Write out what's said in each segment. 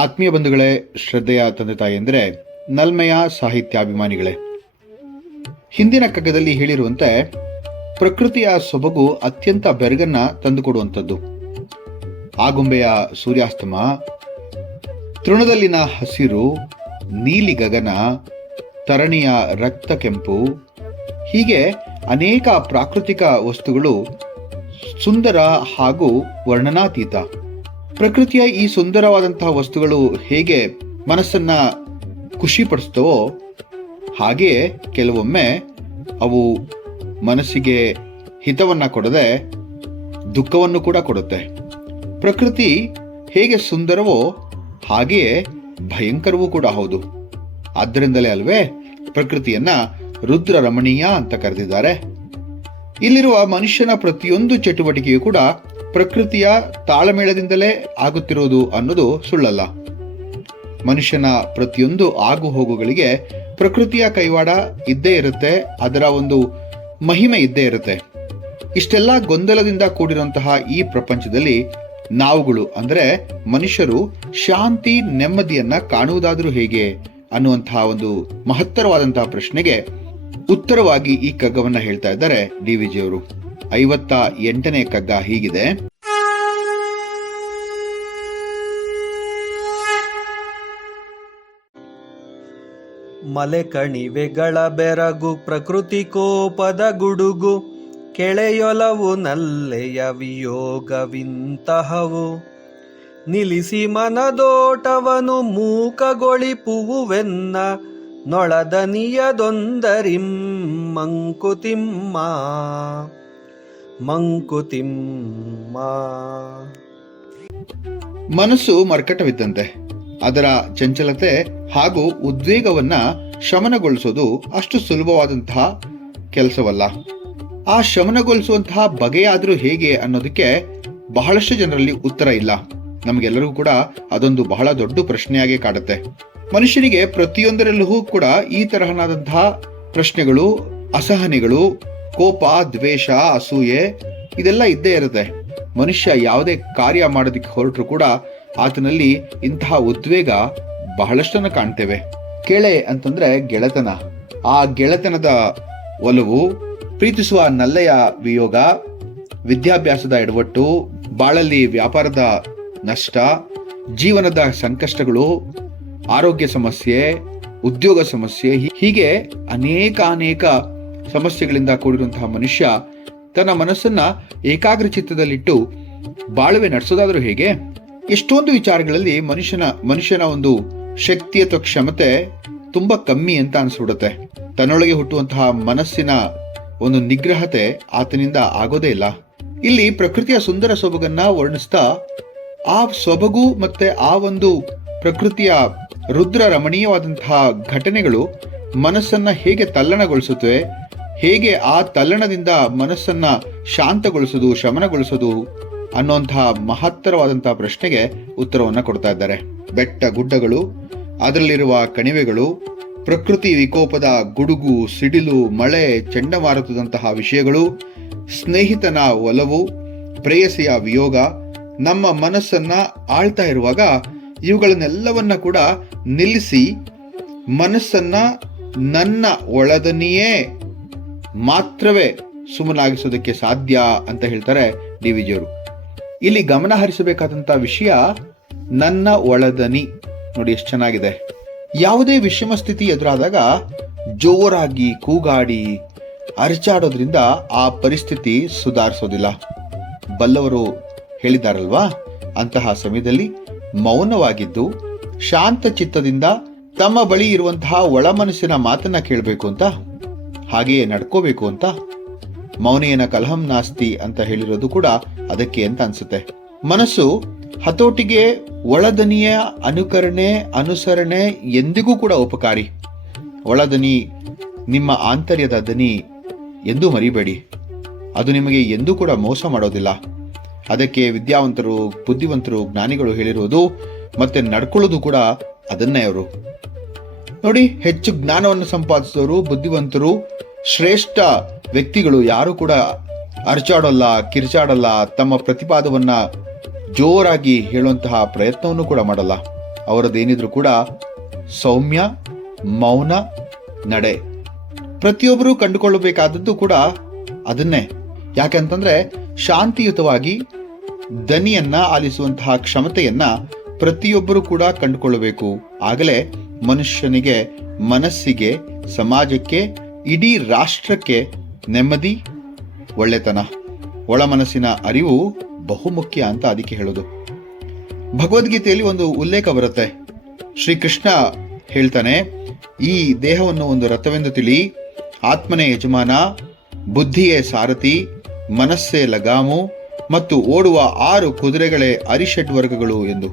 ಆತ್ಮೀಯ ಬಂಧುಗಳೇ, ಶ್ರದ್ಧೆಯ ತಂದೆ ತಾಯಿಯಂದರೆ, ನಲ್ಮೆಯ ಸಾಹಿತ್ಯಾಭಿಮಾನಿಗಳೇ, ಹಿಂದಿನ ಕಗ್ಗದಲ್ಲಿ ಹೇಳಿರುವಂತೆ ಪ್ರಕೃತಿಯ ಸೊಬಗು ಅತ್ಯಂತ ಬೆರಗನ್ನ ತಂದುಕೊಡುವಂಥದ್ದು. ಆಗುಂಬೆಯ ಸೂರ್ಯಾಸ್ತಮ, ತೃಣದಲ್ಲಿನ ಹಸಿರು, ನೀಲಿ ಗಗನ, ತರಣಿಯ ರಕ್ತ ಕೆಂಪು, ಹೀಗೆ ಅನೇಕ ಪ್ರಾಕೃತಿಕ ವಸ್ತುಗಳು ಸುಂದರ ಹಾಗೂ ವರ್ಣನಾತೀತ. ಪ್ರಕೃತಿಯ ಈ ಸುಂದರವಾದಂತಹ ವಸ್ತುಗಳು ಹೇಗೆ ಮನಸ್ಸನ್ನ ಖುಷಿಪಡಿಸ್ತವೋ ಹಾಗೆಯೇ ಕೆಲವೊಮ್ಮೆ ಅವು ಮನಸ್ಸಿಗೆ ಹಿತವನ್ನ ಕೊಡದೆ ದುಃಖವನ್ನು ಕೂಡ ಕೊಡುತ್ತೆ. ಪ್ರಕೃತಿ ಹೇಗೆ ಸುಂದರವೋ ಹಾಗೆಯೇ ಭಯಂಕರವೂ ಕೂಡ ಹೌದು. ಆದ್ದರಿಂದಲೇ ಅಲ್ವೇ ಪ್ರಕೃತಿಯನ್ನ ರುದ್ರ ರಮಣೀಯ ಅಂತ ಕರೆದಿದ್ದಾರೆ. ಇಲ್ಲಿರುವ ಮನುಷ್ಯನ ಪ್ರತಿಯೊಂದು ಚಟುವಟಿಕೆಯೂ ಕೂಡ ಪ್ರಕೃತಿಯ ತಾಳಮೇಳದಿಂದಲೇ ಆಗುತ್ತಿರುವುದು ಅನ್ನೋದು ಸುಳ್ಳಲ್ಲ. ಮನುಷ್ಯನ ಪ್ರತಿಯೊಂದು ಆಗು ಹೋಗುಗಳಿಗೆ ಪ್ರಕೃತಿಯ ಕೈವಾಡ ಇದ್ದೇ ಇರುತ್ತೆ, ಅದರ ಒಂದು ಮಹಿಮೆ ಇದ್ದೇ ಇರುತ್ತೆ. ಇಷ್ಟೆಲ್ಲ ಗೊಂದಲದಿಂದ ಕೂಡಿರುವಂತಹ ಈ ಪ್ರಪಂಚದಲ್ಲಿ ನಾವುಗಳು ಅಂದರೆ ಮನುಷ್ಯರು ಶಾಂತಿ ನೆಮ್ಮದಿಯನ್ನ ಕಾಣುವುದಾದರೂ ಹೇಗೆ ಅನ್ನುವಂತಹ ಒಂದು ಮಹತ್ತರವಾದಂತಹ ಪ್ರಶ್ನೆಗೆ ಉತ್ತರವಾಗಿ ಈ ಕಗ್ಗವನ್ನ ಹೇಳ್ತಾ ಇದ್ದಾರೆ ಡಿ.ವಿ.ಜಿ. ಅವರು. 58ನೇ ಕಗ್ಗ ಹೀಗಿದೆ: ಮಲೆ ಕಣಿವೆಗಳ ಬೆರಗು ಪ್ರಕೃತಿ ಕೋಪದ ಗುಡುಗು, ಕೆಳೆಯೊಲವು ನಲ್ಲೆಯ ವಿಯೋಗವಿಂತಹವು, ನಿಲ್ಲಿಸಿ ಮನದೋಟವನು ಮೂಕಗೊಳಿಪುವೆನ್ನ ನೊಳದನಿಯದೊಂದರಿಂ ಮಂಕುತಿಮ್ಮ ಮಂಕುತಿಮ್ಮ. ಮನಸ್ಸು ಮರ್ಕಟವಿದ್ದಂತೆ, ಅದರ ಚಂಚಲತೆ ಹಾಗೂ ಉದ್ವೇಗವನ್ನ ಶಮನಗೊಳಿಸೋದು ಅಷ್ಟು ಸುಲಭವಾದಂತಹ ಕೆಲಸವಲ್ಲ. ಆ ಶಮನಗೊಳಿಸುವಂತಹ ಬಗೆಯಾದರೂ ಹೇಗೆ ಅನ್ನೋದಕ್ಕೆ ಬಹಳಷ್ಟು ಜನರಲ್ಲಿ ಉತ್ತರ ಇಲ್ಲ. ನಮಗೆಲ್ಲರಿಗೂ ಕೂಡ ಅದೊಂದು ಬಹಳ ದೊಡ್ಡ ಪ್ರಶ್ನೆಯಾಗಿ ಕಾಡುತ್ತೆ. ಮನುಷ್ಯನಿಗೆ ಪ್ರತಿಯೊಂದರಲ್ಲೂ ಕೂಡ ಈ ತರಹನಾದಂತಹ ಪ್ರಶ್ನೆಗಳು, ಅಸಹನೆಗಳು, ಕೋಪ, ದ್ವೇಷ, ಅಸೂಯೆ ಇದೆಲ್ಲ ಇದ್ದೇ ಇರುತ್ತೆ. ಮನುಷ್ಯ ಯಾವುದೇ ಕಾರ್ಯ ಮಾಡೋದಕ್ಕೆ ಹೊರಟರು ಕೂಡ ಆತನಲ್ಲಿ ಇಂತಹ ಉದ್ವೇಗ ಬಹಳಷ್ಟನ್ನು ಕಾಣ್ತೇವೆ. ಕೆಳೆ ಅಂತಂದ್ರೆ ಗೆಳೆತನ, ಆ ಗೆಳೆತನದ ಒಲವು, ಪ್ರೀತಿಸುವ ನಲ್ಲೆಯ ವಿಯೋಗ, ವಿದ್ಯಾಭ್ಯಾಸದ ಎಡವಟ್ಟು, ಬಾಳಲ್ಲಿ ವ್ಯಾಪಾರದ ನಷ್ಟ, ಜೀವನದ ಸಂಕಷ್ಟಗಳು, ಆರೋಗ್ಯ ಸಮಸ್ಯೆ, ಉದ್ಯೋಗ ಸಮಸ್ಯೆ, ಹೀಗೆ ಅನೇಕ ಸಮಸ್ಯೆಗಳಿಂದ ಕೂಡಿರುವಂತಹ ಮನುಷ್ಯ ತನ್ನ ಮನಸ್ಸನ್ನ ಏಕಾಗ್ರ ಚಿತ್ತದಲ್ಲಿಟ್ಟು ಬಾಳುವೆ ನಡೆಸೋದಾದ್ರೂ ಹೇಗೆ? ಎಷ್ಟೊಂದು ವಿಚಾರಗಳಲ್ಲಿ ಮನುಷ್ಯನ ಒಂದು ಶಕ್ತಿ ಅಥವಾ ಕ್ಷಮತೆ ತುಂಬಾ ಕಮ್ಮಿ ಅಂತ ಅನ್ಸ್ಬಿಡುತ್ತೆ. ತನ್ನೊಳಗೆ ಹುಟ್ಟುವಂತಹ ಮನಸ್ಸಿನ ಒಂದು ನಿಗ್ರಹತೆ ಆತನಿಂದ ಆಗೋದೇ ಇಲ್ಲ. ಇಲ್ಲಿ ಪ್ರಕೃತಿಯ ಸುಂದರ ಸೊಬಗನ್ನ ವರ್ಣಿಸ್ತಾ ಆ ಸೊಬಗು ಮತ್ತೆ ಆ ಒಂದು ಪ್ರಕೃತಿಯ ರುದ್ರ ರಮಣೀಯವಾದಂತಹ ಘಟನೆಗಳು ಮನಸ್ಸನ್ನ ಹೇಗೆ ತಲ್ಲಣಗೊಳಿಸುತ್ತವೆ, ಹೇಗೆ ಆ ತಲ್ಲಣದಿಂದ ಮನಸ್ಸನ್ನ ಶಾಂತಗೊಳಿಸೋದು, ಶಮನಗೊಳಿಸೋದು ಅನ್ನುವಂತಹ ಮಹತ್ತರವಾದಂತಹ ಪ್ರಶ್ನೆಗೆ ಉತ್ತರವನ್ನ ಕೊಡ್ತಾ ಇದ್ದಾರೆ. ಬೆಟ್ಟ ಗುಡ್ಡಗಳು, ಅದರಲ್ಲಿರುವ ಕಣಿವೆಗಳು, ಪ್ರಕೃತಿ ವಿಕೋಪದ ಗುಡುಗು, ಸಿಡಿಲು, ಮಳೆ, ಚಂಡಮಾರುತದಂತಹ ವಿಷಯಗಳು, ಸ್ನೇಹಿತನ ಒಲವು, ಪ್ರೇಯಸಿಯ ವಿಯೋಗ ನಮ್ಮ ಮನಸ್ಸನ್ನ ಆಳ್ತಾ ಇರುವಾಗ ಇವುಗಳನ್ನೆಲ್ಲವನ್ನ ಕೂಡ ನಿಲ್ಲಿಸಿ ಮನಸ್ಸನ್ನ ನನ್ನ ಒಳದನಿಯೇ ಮಾತ್ರವೇ ಸುಮ್ಮನಾಗಿಸೋದಕ್ಕೆ ಸಾಧ್ಯ ಅಂತ ಹೇಳ್ತಾರೆ ಡಿ.ವಿ.ಜಿ. ಅವರು. ಇಲ್ಲಿ ಗಮನ ಹರಿಸಬೇಕಾದಂತಹ ವಿಷಯ ನನ್ನ ಒಳದನಿ. ನೋಡಿ ಎಷ್ಟು ಚೆನ್ನಾಗಿದೆ. ಯಾವುದೇ ವಿಷಮ ಸ್ಥಿತಿ ಎದುರಾದಾಗ ಜೋರಾಗಿ ಕೂಗಾಡಿ ಅರಚಾಡೋದ್ರಿಂದ ಆ ಪರಿಸ್ಥಿತಿ ಸುಧಾರಿಸೋದಿಲ್ಲ. ಬಲ್ಲವರು ಹೇಳಿದಾರಲ್ವಾ, ಅಂತಹ ಸಮಯದಲ್ಲಿ ಮೌನವಾಗಿದ್ದು ಶಾಂತ ಚಿತ್ತದಿಂದ ತಮ್ಮ ಬಳಿ ಇರುವಂತಹ ಒಳ ಮನಸ್ಸಿನ ಮಾತನ್ನ ಕೇಳಬೇಕು ಅಂತ, ಹಾಗೆಯೇ ನಡ್ಕೋಬೇಕು ಅಂತ. ಮೌನೇನ ಕಲಹಂ ನಾಸ್ತಿ ಅಂತ ಹೇಳಿರೋದು ಕೂಡ ಅದಕ್ಕೆ ಅಂತ ಅನ್ಸುತ್ತೆ. ಮನಸ್ಸು ಹತೋಟಿಗೆ ಒಳದನಿಯ ಅನುಸರಣೆ ಎಂದಿಗೂ ಕೂಡ ಉಪಕಾರಿ. ಒಳದನಿ ನಿಮ್ಮ ಆಂತರ್ಯದ ದನಿ ಎಂದೂ ಮರಿಬೇಡಿ. ಅದು ನಿಮಗೆ ಎಂದೂ ಕೂಡ ಮೋಸ ಮಾಡೋದಿಲ್ಲ. ಅದಕ್ಕೆ ವಿದ್ಯಾವಂತರು, ಬುದ್ಧಿವಂತರು, ಜ್ಞಾನಿಗಳು ಹೇಳಿರುವುದು ಮತ್ತೆ ನಡ್ಕೊಳ್ಳೋದು ಕೂಡ ಅದನ್ನೇ. ಅವರು ನೋಡಿ, ಹೆಚ್ಚು ಜ್ಞಾನವನ್ನು ಸಂಪಾದಿಸಿದವರು, ಬುದ್ಧಿವಂತರು, ಶ್ರೇಷ್ಠ ವ್ಯಕ್ತಿಗಳು ಯಾರು ಕೂಡ ಅರ್ಚಾಡಲ್ಲ, ಕಿರ್ಚಾಡಲ್ಲ, ತಮ್ಮ ಪ್ರತಿಪಾದವನ್ನ ಜೋರಾಗಿ ಹೇಳುವಂತಹ ಪ್ರಯತ್ನವನ್ನು ಕೂಡ ಮಾಡಲ್ಲ. ಅವರದ್ದೇನಿದ್ರು ಕೂಡ ಸೌಮ್ಯ, ಮೌನ, ನಡೆ. ಪ್ರತಿಯೊಬ್ಬರೂ ಕಂಡುಕೊಳ್ಳಬೇಕಾದದ್ದು ಕೂಡ ಅದನ್ನೇ. ಯಾಕಂತಂದ್ರೆ ಶಾಂತಿಯುತವಾಗಿ ದನಿಯನ್ನ ಆಲಿಸುವಂತಹ ಕ್ಷಮತೆಯನ್ನ ಪ್ರತಿಯೊಬ್ಬರೂ ಕೂಡ ಕಂಡುಕೊಳ್ಳಬೇಕು. ಆಗಲೇ ಮನುಷ್ಯನಿಗೆ, ಮನಸ್ಸಿಗೆ, ಸಮಾಜಕ್ಕೆ, ಇಡೀ ರಾಷ್ಟ್ರಕ್ಕೆ ನೆಮ್ಮದಿ, ಒಳ್ಳೆತನ, ಒಳ ಮನಸ್ಸಿನ ಅರಿವು ಬಹುಮುಖ್ಯ ಅಂತ ಅದಕ್ಕೆ ಹೇಳೋದು. ಭಗವದ್ಗೀತೆಯಲ್ಲಿ ಒಂದು ಉಲ್ಲೇಖ ಬರುತ್ತೆ. ಶ್ರೀಕೃಷ್ಣ ಹೇಳ್ತಾನೆ, ಈ ದೇಹವನ್ನು ಒಂದು ರಥವೆಂದು ತಿಳಿ, ಆತ್ಮನೇ ಯಜಮಾನ, ಬುದ್ಧಿಯೇ ಸಾರಥಿ, ಮನಸ್ಸೇ ಲಗಾಮು ಮತ್ತು ಓಡುವ 6 ಕುದುರೆಗಳೇ ಅರಿಷಡ್ವರ್ಗಗಳು ಎಂದು.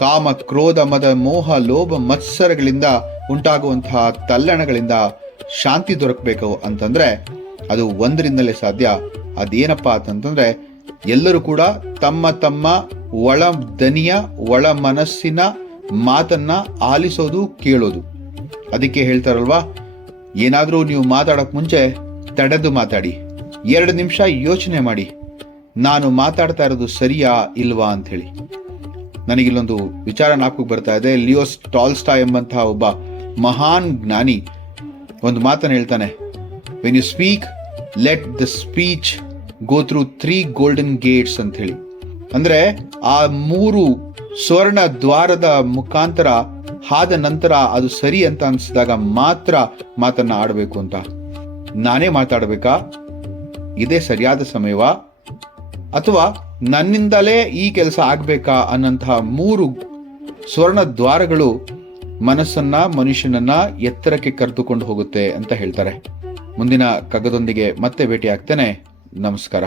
ಕಾಮ, ಕ್ರೋಧ, ಮದ, ಮೋಹ, ಲೋಭ, ಮತ್ಸರಗಳಿಂದ ಉಂಟಾಗುವಂತಹ ತಲ್ಲಣಗಳಿಂದ ಶಾಂತಿ ದೊರಕಬೇಕು ಅಂತಂದ್ರೆ ಅದು ಒಂದರಿಂದಲೇ ಸಾಧ್ಯ. ಅದೇನಪ್ಪಾ ಅಂತಂದ್ರೆ ಎಲ್ಲರೂ ಕೂಡ ತಮ್ಮ ತಮ್ಮ ಒಳ ದನಿಯ, ಒಳ ಮನಸ್ಸಿನ ಮಾತನ್ನ ಆಲಿಸೋದು, ಕೇಳೋದು. ಅದಕ್ಕೆ ಹೇಳ್ತಾರಲ್ವಾ, ಏನಾದ್ರೂ ನೀವು ಮಾತಾಡಕ್ ಮುಂಚೆ ತಡೆದು ಮಾತಾಡಿ, 2 ನಿಮಿಷ ಯೋಚನೆ ಮಾಡಿ, ನಾನು ಮಾತಾಡ್ತಾ ಇರೋದು ಸರಿಯಾ ಇಲ್ವಾ ಅಂತ ಹೇಳಿ. ನನಗಿಲ್ಲೊಂದು ವಿಚಾರ ನಾಲ್ಕು ಬರ್ತಾ ಇದೆ. ಲಿಯೋ ಟಾಲ್ಸ್ಟಾಯ್ ಎಂಬಂತಹ ಒಬ್ಬ ಮಹಾನ್ ಜ್ಞಾನಿ ಒಂದು ಮಾತನ್ನು ಹೇಳ್ತಾನೆ, when you speak let the speech go through 3 golden gates ಅಂತ ಹೇಳಿ. ಅಂದ್ರೆ ಆ 3 ಸ್ವರ್ಣ ದ್ವಾರದ ಮುಖಾಂತರ ಆದ ನಂತರ ಅದು ಸರಿ ಅಂತ ಅನ್ಸಿದಾಗ ಮಾತ್ರ ಮಾತನ್ನ ಆಡಬೇಕು ಅಂತ. ನಾನೇ ಮಾತಾಡಬೇಕಾ, ಇದೇ ಸರಿಯಾದ ಸಮಯವಾ, ಅಥವಾ ನನ್ನಿಂದಲೇ ಈ ಕೆಲಸ ಆಗ್ಬೇಕಾ ಅನ್ನಂತಹ 3 ಸ್ವರ್ಣ ದ್ವಾರಗಳು ಮನಸ್ಸನ್ನ, ಮನುಷ್ಯನನ್ನ ಎತ್ತರಕ್ಕೆ ಕರೆದುಕೊಂಡು ಹೋಗುತ್ತೆ ಅಂತ ಹೇಳ್ತಾರೆ. ಮುಂದಿನ ಕಗ್ಗದೊಂದಿಗೆ ಮತ್ತೆ ಭೇಟಿ ಆಗ್ತೇನೆ. ನಮಸ್ಕಾರ.